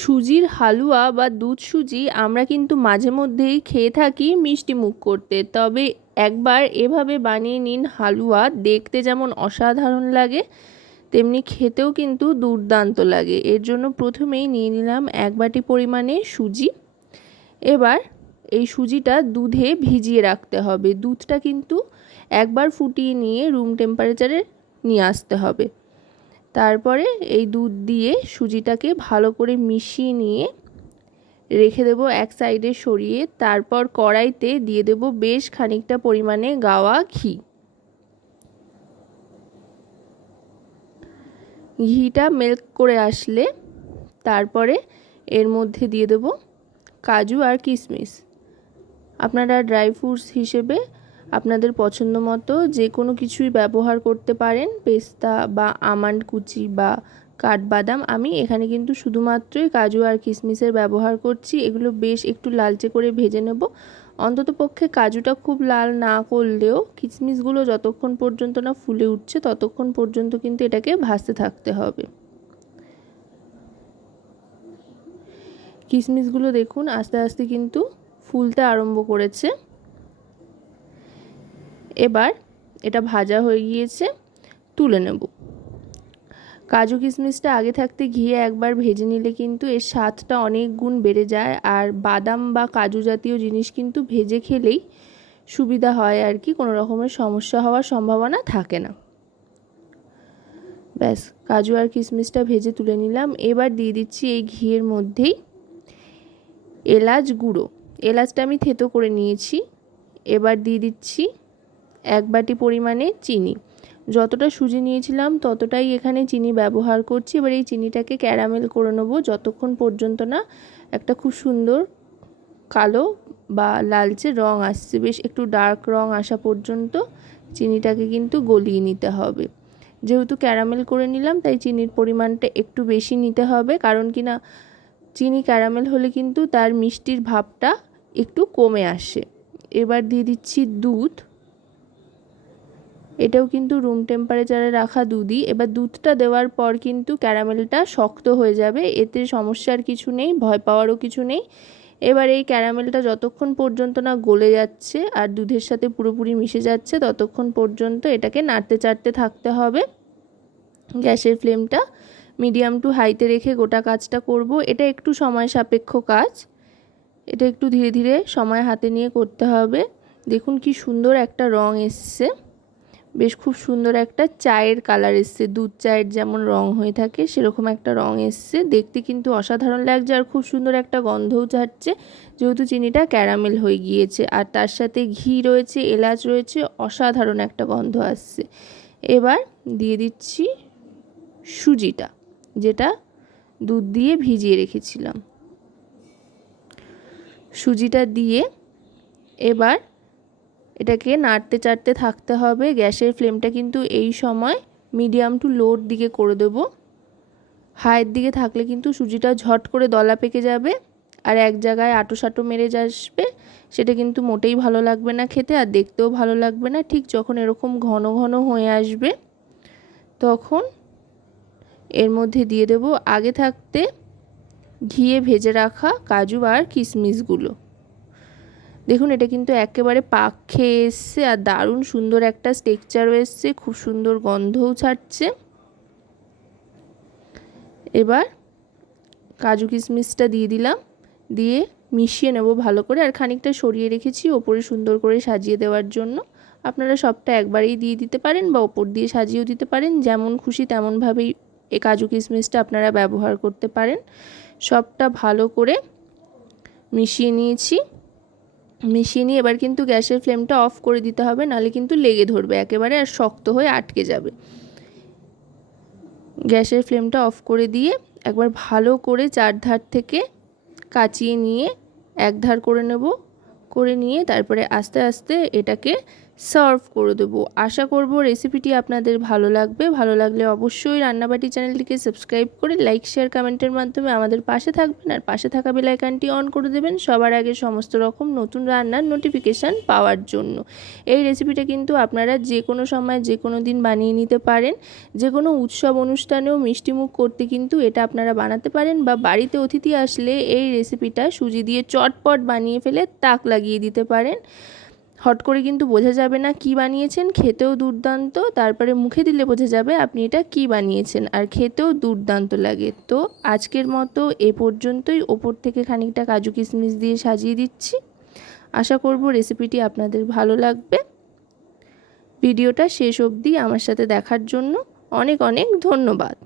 সুজির হালুয়া বা দুধ সুজি আমরা কিন্তু মাঝে মধ্যেই খেয়ে থাকি মিষ্টি মুখ করতে। তবে একবার এভাবে বানিয়ে নিন হালুয়া, দেখতে যেমন অসাধারণ লাগে, তেমনি খেতেও কিন্তু দুর্দান্ত লাগে। এর জন্য প্রথমেই নিয়ে নিলাম এক বাটি পরিমাণে সুজি। এবার এই সুজিটা দুধে ভিজিয়ে রাখতে হবে। দুধটা কিন্তু একবার ফুটিয়ে নিয়ে রুম টেম্পারেচারে নিয়ে আসতে হবে। তারপরে এই দুধ দিয়ে সুজিটাকে ভালো করে মিশিয়ে নিয়ে রেখে দেবো এক সাইডে সরিয়ে, তারপর কড়াইতে দিয়ে দেবো বেশ খানিকটা পরিমাণে গাওয়া ঘি। ঘিটা মেল্ক করে আসলে তারপরে এর মধ্যে দিয়ে দেবো কাজু আর কিশমিশ। আপনারা ড্রাই ফ্রুটস হিসেবে আপনাদের পছন্দ মতো যে কোনো কিছুই ব্যবহার করতে পারেন, পেস্তা বা আমান্ড কুচি বা কাঠবাদাম। আমি এখানে কিন্তু শুধুমাত্রই কাজু আর কিশমিশের ব্যবহার করছি। এগুলো বেশ একটু লালচে করে ভেজে নেব। অন্তত পক্ষে কাজুটা খুব লাল না করলেও কিশমিশগুলো যতক্ষণ পর্যন্ত না ফুলে উঠছে, ততক্ষণ পর্যন্ত কিন্তু এটাকে ভাজতে থাকতে হবে। কিশমিশগুলো দেখুন, আস্তে আস্তে কিন্তু ফুলতে আরম্ভ করেছে। এবার এটা ভাজা হয়ে গিয়েছে, তুলে নেব। কাজু কিশমিশটা আগে থাকতে ঘিয়ে একবার ভেজে নিলে কিন্তু এর স্বাদটা অনেক গুণ বেড়ে যায় আর বাদাম বা কাজু জাতীয় জিনিস কিন্তু ভেজে খেলেই সুবিধা হয় আর কি, কোনো রকমের সমস্যা হওয়ার সম্ভাবনা থাকে না। ব্যাস, কাজু আর কিশমিশটা ভেজে তুলে নিলাম। এবার দিয়ে দিচ্ছি এই ঘিয়ের মধ্যেই এলাচ গুঁড়ো। এলাচটা আমি থেতো করে নিয়েছি। এবার দিয়ে দিচ্ছি এক বাটি পরিমাণে চিনি। যতটা সুজি নিয়েছিলাম, ততটাই এখানে চিনি ব্যবহার করছি। এবার এই চিনিটাকে ক্যারামেল করে নেব যতক্ষণ পর্যন্ত না একটা খুব সুন্দর কালো বা লালচে রং আসছে। বেশ একটু ডার্ক রং আসা পর্যন্ত চিনিটাকে কিন্তু গলিয়ে নিতে হবে। যেহেতু ক্যারামেল করে নিলাম, তাই চিনির পরিমাণটা একটু বেশি নিতে হবে। কারণ কি না, চিনি ক্যারামেল হলে কিন্তু তার মিষ্টির ভাবটা একটু কমে আসে। এবার দিয়ে দিচ্ছি দুধ। এটাও কিন্তু রুম টেম্পারেচারে রাখা দুধই। এবার দুধটা দেওয়ার পর কিন্তু ক্যারামেলটা শক্ত হয়ে যাবে। এতে সমস্যার কিছু নেই, ভয় পাওয়ারও কিছু নেই। এবার এই ক্যারামেলটা যতক্ষণ পর্যন্ত না গলে যাচ্ছে আর দুধের সাথে পুরোপুরি মিশে যাচ্ছে, ততক্ষণ পর্যন্ত এটাকে নাড়তে চাড়তে থাকতে হবে। গ্যাসের ফ্লেমটা মিডিয়াম টু হাইতে রেখে গোটা কাজটা করব। এটা একটু সময় সাপেক্ষ কাজ। এটা একটু ধীরে ধীরে সময় হাতে নিয়ে করতে হবে। দেখুন কি সুন্দর একটা রং এসছে। বেশ খুব সুন্দর একটা চায়ের কালার এসছে। দুধ চায়ের যেমন রং হয়ে থাকে, সেরকম একটা রং এসছে। দেখতে কিন্তু অসাধারণ লাগছে আর খুব সুন্দর একটা গন্ধও ছাড়ছে যেহেতু চিনিটা ক্যারামেল হয়ে গিয়েছে। আর তার সাথে ঘি রয়েছে, এলাচ রয়েছে, অসাধারণ একটা গন্ধ আসছে। এবার দিয়ে দিচ্ছি সুজিটা, যেটা দুধ দিয়ে ভিজিয়ে রেখেছিলাম। সুজিটা দিয়ে এবার এটাকে নাড়তে চাড়তে থাকতে হবে। গ্যাসের ফ্লেমটা কিন্তু এই সময় মিডিয়াম টু লোর দিকে করে দেব। হাইয়ের দিকে থাকলে কিন্তু সুজিটা ঝট করে দলা পেকে যাবে আর এক জায়গায় আটো সাটো মেরে আসবে সেটা কিন্তু মোটেই ভালো লাগবে না খেতে আর দেখতেও ভালো লাগবে না। ঠিক যখন এরকম ঘন ঘন হয়ে আসবে, তখন এর মধ্যে দিয়ে দেব আগে থাকতে ঘিয়ে ভেজে রাখা কাজু আর কিশমিশগুলো। দেখুন, এটা কিন্তু একেবারে পাক খেয়ে এসছে আর দারুণ সুন্দর একটা স্টেকচারও এসছে, খুব সুন্দর গন্ধও ছাড়ছে। এবার কাজু কিশমিশটা দিয়ে দিলাম, দিয়ে মিশিয়ে নেব ভালো করে আর খানিকটা সরিয়ে রেখেছি ওপরে সুন্দর করে সাজিয়ে দেওয়ার জন্য। আপনারা সবটা একবারেই দিয়ে দিতে পারেন বা ওপর দিয়ে সাজিয়েও দিতে পারেন, যেমন খুশি তেমনভাবেই এ কাজু কিশমিশটা আপনারা ব্যবহার করতে পারেন। সবটা ভালো করে মিশিয়ে নিয়েছি। মিশিয়ে নিয়ে এবার কিন্তু গ্যাসের ফ্লেমটা অফ করে দিতে হবে, নাহলে কিন্তু লেগে ধরবে একেবারে আর শক্ত হয়ে আটকে যাবে। গ্যাসের ফ্লেমটা অফ করে দিয়ে একবার ভালো করে চার ধার থেকে কাচিয়ে নিয়ে এক ধার করে নেব, করে নিয়ে তারপরে আস্তে আস্তে এটাকে সার্ভ করে দেবো। আশা করব রেসিপিটি আপনাদের ভালো লাগবে। ভালো লাগলে অবশ্যই রান্নাবাটি চ্যানেলটিকে সাবস্ক্রাইব করে লাইক শেয়ার কমেন্টের মাধ্যমে আমাদের পাশে থাকবেন। আর পাশে থাকা বেলাইকানটি অন করে দেবেন সবার আগে সমস্ত রকম নতুন রান্নার নোটিফিকেশান পাওয়ার জন্য। এই রেসিপিটা কিন্তু আপনারা যে কোনো সময় যে কোনো দিন বানিয়ে নিতে পারেন। যে কোনো উৎসব অনুষ্ঠানেও মিষ্টিমুখ করতে কিন্তু এটা আপনারা বানাতে পারেন বা বাড়িতে অতিথি আসলে এই রেসিপিটা সুজি দিয়ে চটপট বানিয়ে ফেলে তাক লাগিয়ে দিতে পারেন। হট করে কিন্তু বোঝা যাবে না কি বানিয়েছেন, খেতেও দুর্দান্ত, তারপরে মুখে দিলে বোঝা যাবে আপনি এটা কি বানিয়েছেন, আর খেতেও দুর্দান্ত লাগে। তো আজকের মতো এ পর্যন্তই, ওপর থেকে খানিকটা কাজু কিশমিশ দিয়ে সাজিয়ে দিচ্ছি। আশা করব রেসিপিটি আপনাদের ভালো লাগবে। ভিডিওটা শেষ অবধি আমার সাথে দেখার জন্য অনেক অনেক ধন্যবাদ।